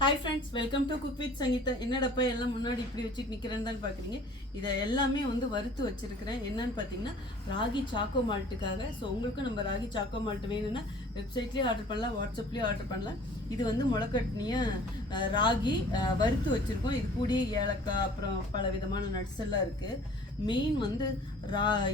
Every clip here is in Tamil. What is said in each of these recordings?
Hi friends, welcome to cook with Sangeetha. என்னடப்பா எல்லாம் முன்னாடி இப்படி வச்சுட்டு நிற்கிறேன்னு தான் பார்க்குறீங்க. இதை எல்லாமே வறுத்து வச்சுருக்கிறேன். என்னன்னு பார்த்தீங்கன்னா ராகி சாக்கோ மால்ட்டுக்காக. ஸோ உங்களுக்கும் நம்ம ராகி சாக்கோ மால்ட் வேணும்னா வெப்சைட்லேயே ஆர்டர் பண்ணலாம், வாட்ஸ்அப்லேயும் ஆர்டர் பண்ணலாம். இது முளைக்கட்டினிய ராகி வறுத்து வச்சுருக்கோம். இது கூடிய ஏலக்காய் அப்புறம் பல விதமான நட்ஸ் எல்லாம் இருக்குது. மெயின்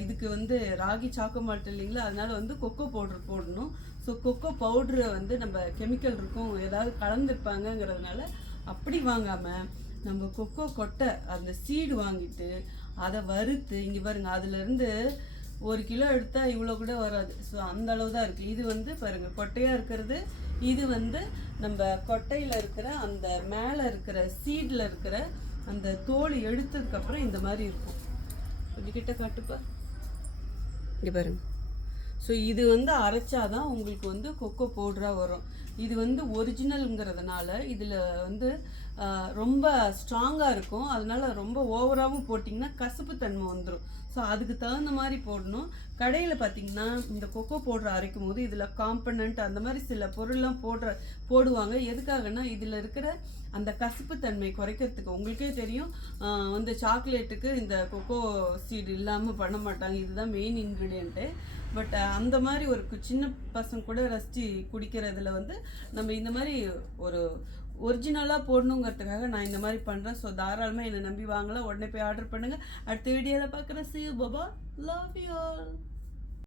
இதுக்கு ராகி சாக்கோ மால்ட் இல்லைங்களா, அதனால கொக்கோ பவுடர் போடணும். ஸோ கொக்கோ பவுட்ரு நம்ம கெமிக்கல் இருக்கும், ஏதாவது கலந்துருப்பாங்கங்கிறதுனால அப்படி வாங்காமல் நம்ம கொக்கோ கொட்டை அந்த சீடு வாங்கிட்டு அதை வறுத்து இங்கே பாருங்க, அதுலேருந்து 1 கிலோ எடுத்தால் இவ்வளோ கூட வராது. ஸோ அந்த அளவு தான் இருக்குது. இது பாருங்கள் கொட்டையாக இருக்கிறது. இது நம்ம கொட்டையில் இருக்கிற அந்த மேலே இருக்கிற சீடில் இருக்கிற அந்த தோல் எடுத்ததுக்கப்புறம் இந்த மாதிரி இருக்கும். கொஞ்சம் கிட்ட காட்டுப்பா, இங்கே பாருங்க. ஸோ இது அரைச்சாதான் உங்களுக்கு கொக்கோ பவுடராக வரும். இது ஒரிஜினலுங்கிறதுனால இதில் ரொம்ப ஸ்ட்ராங்காக இருக்கும். அதனால ரொம்ப ஓவராகவும் போட்டிங்கன்னா கசப்பு தன்மை வந்துடும். ஸோ அதுக்கு தகுந்த மாதிரி போடணும். கடையில் பார்த்திங்கன்னா இந்த கொக்கோ பவுடர் அரைக்கும் போது இதில் காம்பனண்ட் அந்த மாதிரி சில பொருள்லாம் போடுவாங்க. எதுக்காகனா இதில் இருக்கிற அந்த கசப்பு தன்மை குறைக்கிறதுக்கு. உங்களுக்கே தெரியும், சாக்லேட்டுக்கு இந்த கொக்கோ சீடு இல்லாமல் பண்ண மாட்டாங்க. இதுதான் மெயின் இன்க்ரீடியண்ட்டு. பட் அந்த மாதிரி ஒரு சின்ன பசங்க கூட ரசித்து குடிக்கிறதுல நம்ம இந்த மாதிரி ஒரு ஒரிஜினலாக போடணுங்கிறதுக்காக நான் இந்த மாதிரி பண்ணுறேன். ஸோ தாராளமாக என்னை நம்பி வாங்கலாம். உடனே போய் ஆர்டர் பண்ணுங்கள். அடுத்த வீடியோவில் பார்க்குறேன். See you, bye bye. Love you all.